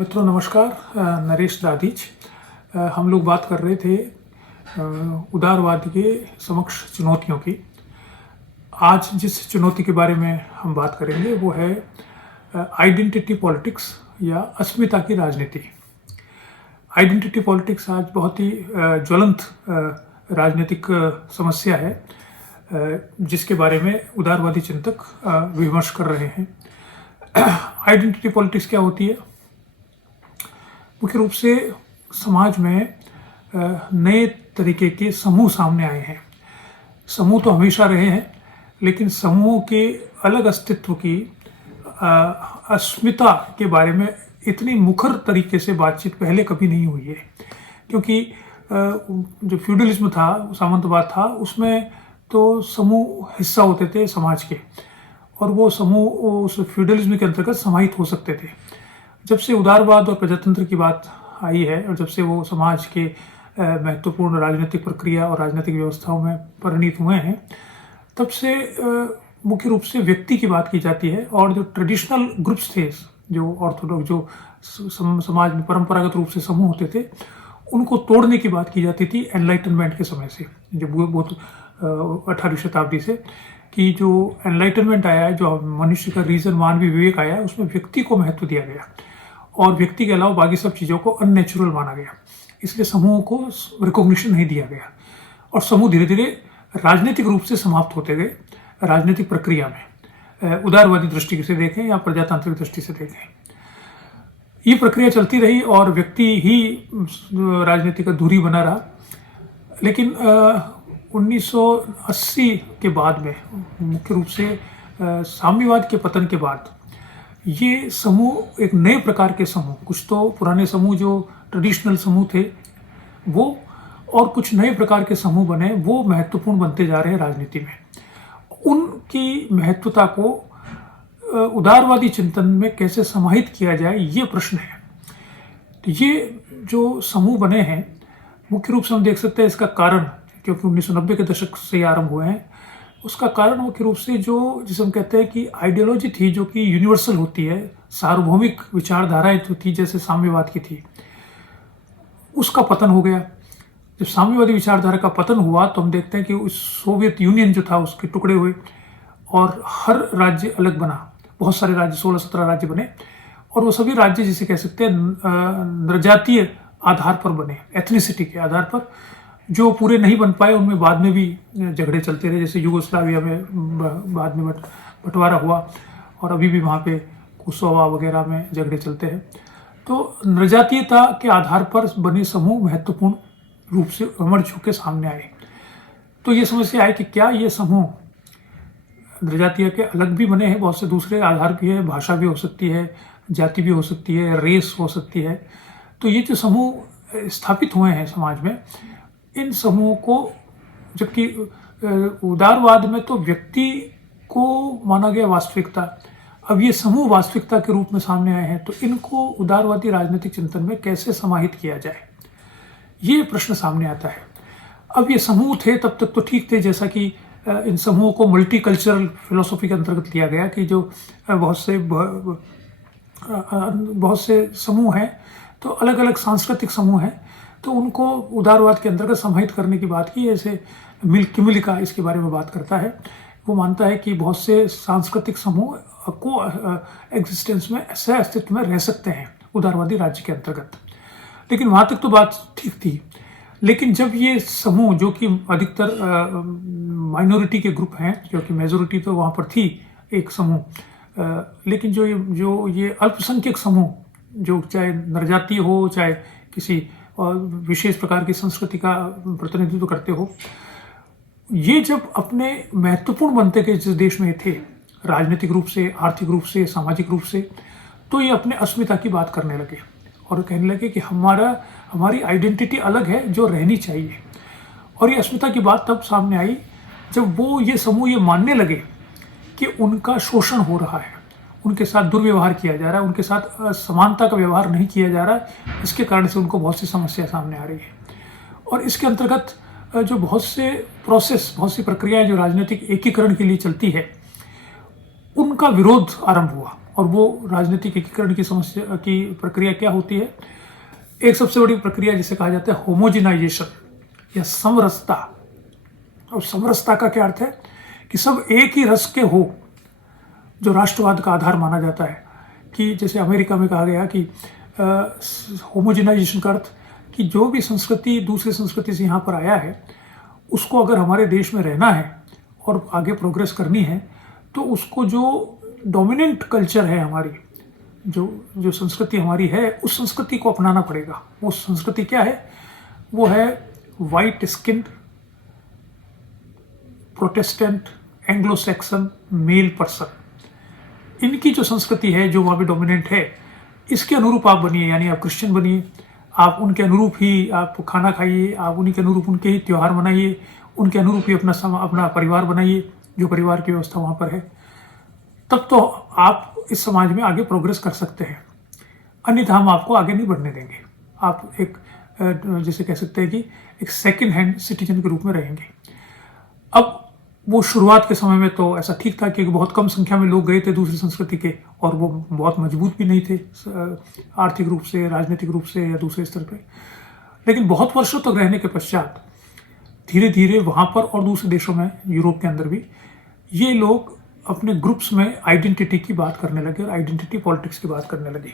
मित्रों नमस्कार। नरेश दाधीच। हम लोग बात कर रहे थे उदारवाद के समक्ष चुनौतियों की। आज जिस चुनौती के बारे में हम बात करेंगे वो है आइडेंटिटी पॉलिटिक्स या अस्मिता की राजनीति। आइडेंटिटी पॉलिटिक्स आज बहुत ही ज्वलंत राजनीतिक समस्या है जिसके बारे में उदारवादी चिंतक विमर्श कर रहे हैं। आइडेंटिटी पॉलिटिक्स क्या होती है? मुख्य रूप से समाज में नए तरीके के समूह सामने आए हैं। समूह तो हमेशा रहे हैं, लेकिन समूह के अलग अस्तित्व की अस्मिता के बारे में इतनी मुखर तरीके से बातचीत पहले कभी नहीं हुई है। क्योंकि जो फ्यूडलिज्म था, सामंतवाद था, उसमें तो समूह हिस्सा होते थे समाज के, और वो समूह उस फ्यूडलिज्म के अंतर्गत समाहित हो सकते थे। जब से उदारवाद और प्रजातंत्र की बात आई है और जब से वो समाज के महत्वपूर्ण राजनीतिक प्रक्रिया और राजनीतिक व्यवस्थाओं में परिणित हुए हैं, तब से मुख्य रूप से व्यक्ति की बात की जाती है। और जो ट्रेडिशनल ग्रुप्स थे, जो ऑर्थोडॉक्स, जो समाज में परंपरागत रूप से समूह होते थे, उनको तोड़ने की बात की जाती थी एनलाइटनमेंट के समय से, जो बहुत 18वीं शताब्दी से, कि जो एनलाइटनमेंट आया है, जो मनुष्य का रीजन, मानवीय विवेक आया है, उसमें व्यक्ति को महत्व दिया गया और व्यक्ति के अलावा बाकी सब चीज़ों को अननेचुरल माना गया। इसलिए समूह को रिकॉग्निशन नहीं दिया गया और समूह धीरे धीरे राजनीतिक रूप से समाप्त होते गए राजनीतिक प्रक्रिया में। उदारवादी दृष्टि से देखें या प्रजातांत्रिक दृष्टि से देखें, ये प्रक्रिया चलती रही और व्यक्ति ही राजनीति का धुरी बना रहा। लेकिन 1980 के बाद में, मुख्य रूप से साम्यवाद के पतन के बाद, ये समूह एक नए प्रकार के समूह, कुछ तो पुराने समूह जो ट्रेडिशनल समूह थे वो, और कुछ नए प्रकार के समूह बने, वो महत्वपूर्ण बनते जा रहे हैं राजनीति में। उनकी महत्वता को उदारवादी चिंतन में कैसे समाहित किया जाए, ये प्रश्न है। तो ये जो समूह बने हैं, मुख्य रूप से हम देख सकते हैं इसका कारण, क्योंकि 1990 के दशक से आरंभ हुए हैं, उसका कारण मुख्य रूप से जो जिसे हम कहते हैं कि आइडियोलॉजी थी, जो कि यूनिवर्सल होती है, सार्वभौमिक विचारधाराएं जो थी, जैसे साम्यवाद की थी, उसका पतन हो गया। जब साम्यवादी विचारधारा का पतन हुआ तो हम देखते हैं कि उस सोवियत यूनियन जो था उसके टुकड़े हुए और हर राज्य अलग बना। बहुत सारे राज्य, 16-17 राज्य बने, और वो सभी राज्य जिसे कह सकते हैं नृजातीय आधार पर बने, एथनिसिटी के आधार पर। जो पूरे नहीं बन पाए उनमें बाद में भी झगड़े चलते रहे, जैसे यूगोस्लाविया में बाद में बंटवारा हुआ और अभी भी वहाँ पे कोसोवा वगैरह में झगड़े चलते हैं। तो नृजातीयता के आधार पर बने समूह महत्वपूर्ण रूप से उमड़ के सामने आए। तो ये समस्या है कि क्या ये समूह नृजातीय के अलग भी बने हैं, बहुत से दूसरे आधार भी है, भाषा भी हो सकती है, जाति भी हो सकती है, रेस हो सकती है। तो ये जो समूह स्थापित हुए हैं समाज में, इन समूहों को, जबकि उदारवाद में तो व्यक्ति को माना गया वास्तविकता, अब ये समूह वास्तविकता के रूप में सामने आए हैं, तो इनको उदारवादी राजनीतिक चिंतन में कैसे समाहित किया जाए, ये प्रश्न सामने आता है। अब ये समूह थे तब तक तो ठीक थे, जैसा कि इन समूहों को मल्टीकल्चरल फिलोसॉफी के अंतर्गत लिया गया कि जो बहुत से समूह हैं, तो अलग अलग सांस्कृतिक समूह हैं, तो उनको उदारवाद के अंतर्गत समाहित करने की बात की। जैसे किमिलिका इसके बारे में बात करता है, वो मानता है कि बहुत से सांस्कृतिक समूह को एग्जिस्टेंस में, ऐसे अस्तित्व में रह सकते हैं उदारवादी राज्य के अंतर्गत। लेकिन वहाँ तक तो बात ठीक थी, लेकिन जब ये समूह, जो कि अधिकतर माइनॉरिटी के ग्रुप हैं, क्योंकि मेजोरिटी तो वहाँ पर थी एक समूह, लेकिन जो ये अल्पसंख्यक समूह, जो चाहे नरजातीय हो, चाहे किसी और विशेष प्रकार की संस्कृति का प्रतिनिधित्व करते हो, ये जब अपने महत्वपूर्ण बनते गए जिस देश में थे, राजनीतिक रूप से, आर्थिक रूप से, सामाजिक रूप से, तो ये अपने अस्मिता की बात करने लगे और कहने लगे कि हमारी आइडेंटिटी अलग है जो रहनी चाहिए। और ये अस्मिता की बात तब सामने आई जब वो ये समूह ये मानने लगे कि उनका शोषण हो रहा है, उनके साथ दुर्व्यवहार किया जा रहा है, उनके साथ समानता का व्यवहार नहीं किया जा रहा है। इसके कारण से उनको बहुत सी समस्या सामने आ रही है। और इसके अंतर्गत जो बहुत से प्रोसेस, बहुत सी प्रक्रियाएं जो राजनीतिक एकीकरण के लिए चलती है, उनका विरोध आरंभ हुआ और वो राजनीतिक एकीकरण की समस्या की प्रक्रिया क्या होती है? एक सबसे बड़ी प्रक्रिया जिसे कहा जाता है होमोजिनाइजेशन या समरसता। और समरसता का क्या अर्थ है? कि सब एक ही रस के हो, जो राष्ट्रवाद का आधार माना जाता है। कि जैसे अमेरिका में कहा गया कि होमोजिनाइजेशन का अर्थ कि जो भी संस्कृति दूसरी संस्कृति से यहाँ पर आया है, उसको अगर हमारे देश में रहना है और आगे प्रोग्रेस करनी है, तो उसको जो डोमिनेंट कल्चर है हमारी, जो संस्कृति हमारी है, उस संस्कृति को अपनाना पड़ेगा। वो संस्कृति क्या है? वो है white skinned Protestant Anglo Saxon male person. इनकी जो संस्कृति है, जो वहाँ पे डोमिनेंट है, इसके अनुरूप आप बनिए। यानी आप क्रिश्चियन बनिए, आप उनके अनुरूप ही आप खाना खाइए, आप उन्हीं के अनुरूप उनके ही त्यौहार मनाइए, उनके अनुरूप ही अपना परिवार बनाइए, जो परिवार की व्यवस्था वहाँ पर है। तब तो आप इस समाज में आगे प्रोग्रेस कर सकते हैं, अन्यथा हम आपको आगे नहीं बढ़ने देंगे। आप एक जैसे कह सकते हैं कि एक सेकंड हैंड सिटीजन के रूप में रहेंगे। अब वो शुरुआत के समय में तो ऐसा ठीक था, क्योंकि बहुत कम संख्या में लोग गए थे दूसरी संस्कृति के, और वो बहुत मजबूत भी नहीं थे आर्थिक रूप से, राजनीतिक रूप से या दूसरे स्तर पे। लेकिन बहुत वर्षों तक रहने के पश्चात धीरे धीरे वहाँ पर और दूसरे देशों में, यूरोप के अंदर भी, ये लोग अपने ग्रुप्स में आइडेंटिटी की बात करने लगे और आइडेंटिटी पॉलिटिक्स की बात करने लगे।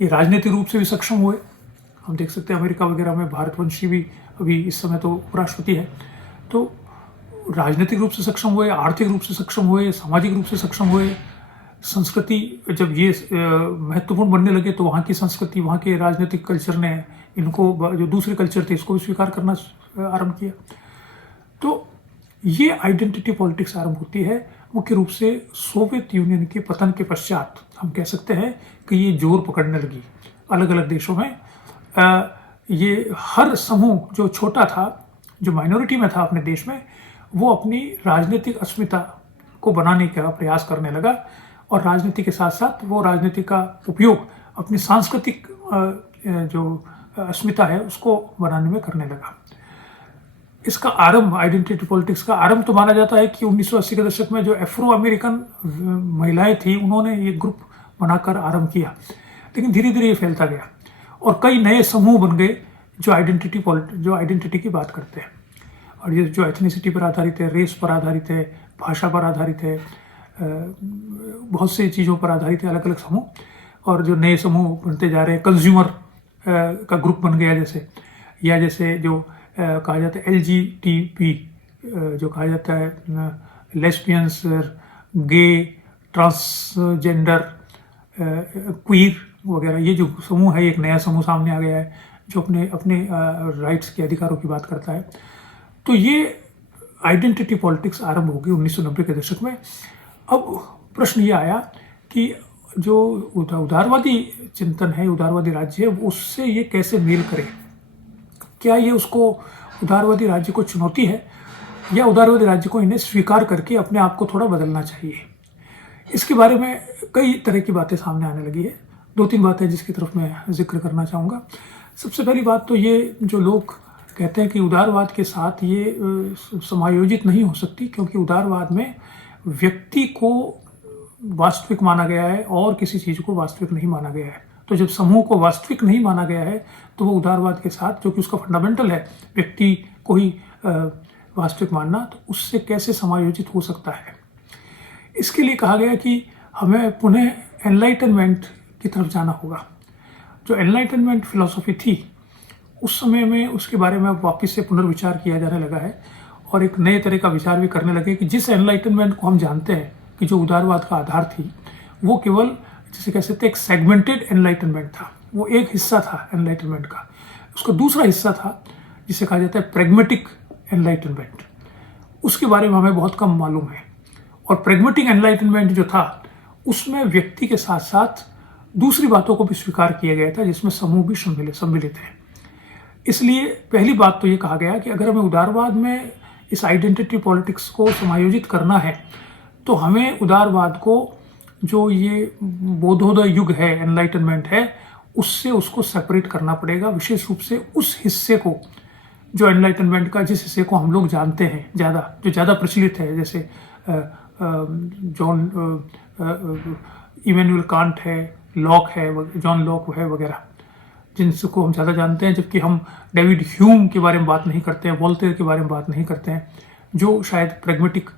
ये राजनीतिक रूप से भी सक्षम हुए। हम देख सकते हैं अमेरिका वगैरह में भारतवंशी भी अभी इस समय तो उपराष्ट्रपति है। तो राजनीतिक रूप से सक्षम हुए, आर्थिक रूप से सक्षम हुए, सामाजिक रूप से सक्षम हुए। संस्कृति जब ये महत्वपूर्ण बनने लगे, तो वहाँ की संस्कृति, वहाँ के राजनीतिक कल्चर ने इनको, जो दूसरे कल्चर थे, इसको भी स्वीकार करना आरंभ किया। तो ये आइडेंटिटी पॉलिटिक्स आरंभ होती है मुख्य रूप से सोवियत यूनियन के पतन के पश्चात। हम कह सकते हैं कि ये जोर पकड़ने लगी अलग अलग देशों में। ये हर समूह जो छोटा था, जो माइनॉरिटी में था अपने देश में, वो अपनी राजनीतिक अस्मिता को बनाने का प्रयास करने लगा, और राजनीति के साथ साथ वो राजनीति का उपयोग अपनी सांस्कृतिक जो अस्मिता है उसको बनाने में करने लगा। इसका आरंभ, आइडेंटिटी पॉलिटिक्स का आरंभ तो माना जाता है कि 1980 के दशक में जो अफ्रो अमेरिकन महिलाएं थी, उन्होंने ये ग्रुप बनाकर आरंभ किया। लेकिन धीरे धीरे ये फैलता गया और कई नए समूह बन गए जो आइडेंटिटी की बात करते हैं, और ये जो एथनिसिटी पर आधारित है, रेस पर आधारित है, भाषा पर आधारित है, बहुत सी चीज़ों पर आधारित है, अलग अलग समूह। और जो नए समूह बनते जा रहे हैं, कंज्यूमर का ग्रुप बन गया जैसे, या जैसे जो कहा जाता है LGTB, जो कहा जाता है लेस्बियंस, गे, ट्रांसजेंडर, क्वीर वगैरह, ये जो समूह है, एक नया समूह सामने आ गया है जो अपने राइट्स के अधिकारों की बात करता है। तो ये आइडेंटिटी पॉलिटिक्स आरंभ होगी 1990 के दशक में। अब प्रश्न ये आया कि जो उदारवादी चिंतन है, उदारवादी राज्य है, उससे ये कैसे मेल करे। क्या ये उसको उदारवादी राज्य को चुनौती है, या उदारवादी राज्य को इन्हें स्वीकार करके अपने आप को थोड़ा बदलना चाहिए। इसके बारे में कई तरह की बातें सामने आने लगी है। दो तीन बातें जिसकी तरफ मैं जिक्र करना चाहूँगा। सबसे पहली बात तो ये, जो लोग कहते हैं कि उदारवाद के साथ ये समायोजित नहीं हो सकती, क्योंकि उदारवाद में व्यक्ति को वास्तविक माना गया है और किसी चीज़ को वास्तविक नहीं माना गया है। तो जब समूह को वास्तविक नहीं माना गया है, तो वो उदारवाद के साथ, जो कि उसका फंडामेंटल है, व्यक्ति को ही वास्तविक मानना, तो उससे कैसे समायोजित हो सकता है। इसके लिए कहा गया कि हमें पुनः एनलाइटनमेंट की तरफ जाना होगा। जो एनलाइटनमेंट फिलॉसफी थी, उस समय में उसके बारे में वापस से पुनर्विचार किया जाने लगा है, और एक नए तरह का विचार भी करने लगे कि जिस एनलाइटनमेंट को हम जानते हैं कि जो उदारवाद का आधार थी, वो केवल, जिसे कह सकते हैं, एक सेगमेंटेड एनलाइटनमेंट था। वो एक हिस्सा था एनलाइटनमेंट का। उसका दूसरा हिस्सा था जिसे कहा जाता है प्रेगमेटिक एनलाइटनमेंट। उसके बारे में हमें बहुत कम मालूम है। और प्रेगमेटिक एनलाइटनमेंट जो था, उसमें व्यक्ति के साथ साथ दूसरी बातों को भी स्वीकार किया गया था, जिसमें समूह भी सम्मिलित है। इसलिए पहली बात तो ये कहा गया कि अगर हमें उदारवाद में इस आइडेंटिटी पॉलिटिक्स को समायोजित करना है, तो हमें उदारवाद को, जो ये बोधोदय युग है, एनलाइटनमेंट है, उससे उसको सेपरेट करना पड़ेगा। विशेष रूप से उस हिस्से को, जो एनलाइटनमेंट का, जिस हिस्से को हम लोग जानते हैं ज़्यादा, जो ज़्यादा प्रचलित है, जैसे जॉन इमैनुअल कांट है, लॉक है, जॉन लॉक है वगैरह, जिनको हम ज़्यादा जानते हैं, जबकि हम डेविड ह्यूम के बारे में बात नहीं करते हैं, वोल्टेयर के बारे में बात नहीं करते हैं, जो शायद प्रैग्मेटिक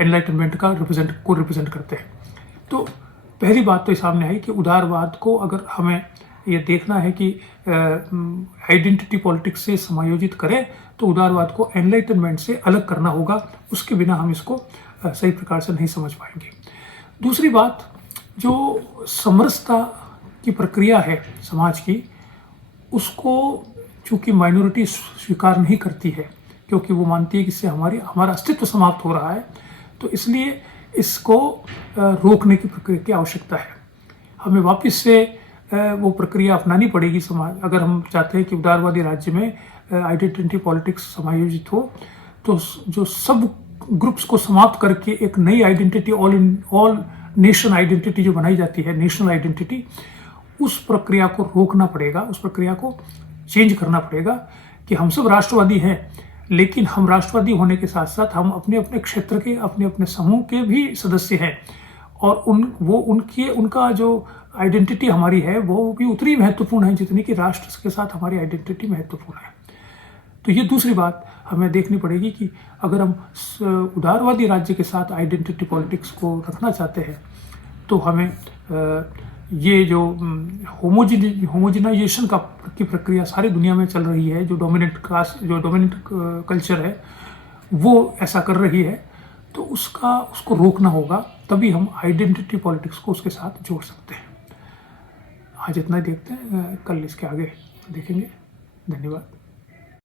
एनलाइटनमेंट का रिप्रेजेंट करते हैं। तो पहली बात तो सामने आई कि उदारवाद को अगर हमें ये देखना है कि आइडेंटिटी पॉलिटिक्स से समायोजित करें तो उदारवाद को एनलाइटनमेंट से अलग करना होगा, उसके बिना हम इसको सही प्रकार से नहीं समझ पाएंगे। दूसरी बात, जो समरसता की प्रक्रिया है समाज की, उसको चूंकि माइनॉरिटी स्वीकार नहीं करती है, क्योंकि वो मानती है कि इससे हमारा अस्तित्व समाप्त हो रहा है, तो इसलिए इसको रोकने की प्रक्रिया की आवश्यकता है। हमें वापस से वो प्रक्रिया अपनानी पड़ेगी समाज, अगर हम चाहते हैं कि उदारवादी राज्य में आइडेंटिटी पॉलिटिक्स समायोजित हो, तो जो सब ग्रुप्स को समाप्त करके एक नई आइडेंटिटी, ऑल नेशन आइडेंटिटी जो बनाई जाती है, नेशनल आइडेंटिटी, उस प्रक्रिया को रोकना पड़ेगा, उस प्रक्रिया को चेंज करना पड़ेगा कि हम सब राष्ट्रवादी हैं, लेकिन हम राष्ट्रवादी होने के साथ साथ हम अपने अपने क्षेत्र के, अपने अपने समूह के भी सदस्य हैं, और उनका जो आइडेंटिटी हमारी है वो भी उतनी महत्वपूर्ण है जितनी कि राष्ट्र के साथ हमारी आइडेंटिटी महत्वपूर्ण है। तो ये दूसरी बात हमें देखनी पड़ेगी कि अगर हम उदारवादी राज्य के साथ आइडेंटिटी पॉलिटिक्स को रखना चाहते हैं, तो हमें ये जो होमोजिनाइजेशन की प्रक्रिया सारी दुनिया में चल रही है, जो डोमिनेंट कल्चर है वो ऐसा कर रही है, तो उसको रोकना होगा, तभी हम आइडेंटिटी पॉलिटिक्स को उसके साथ जोड़ सकते हैं। आज इतना ही देखते हैं, कल इसके आगे देखेंगे। धन्यवाद।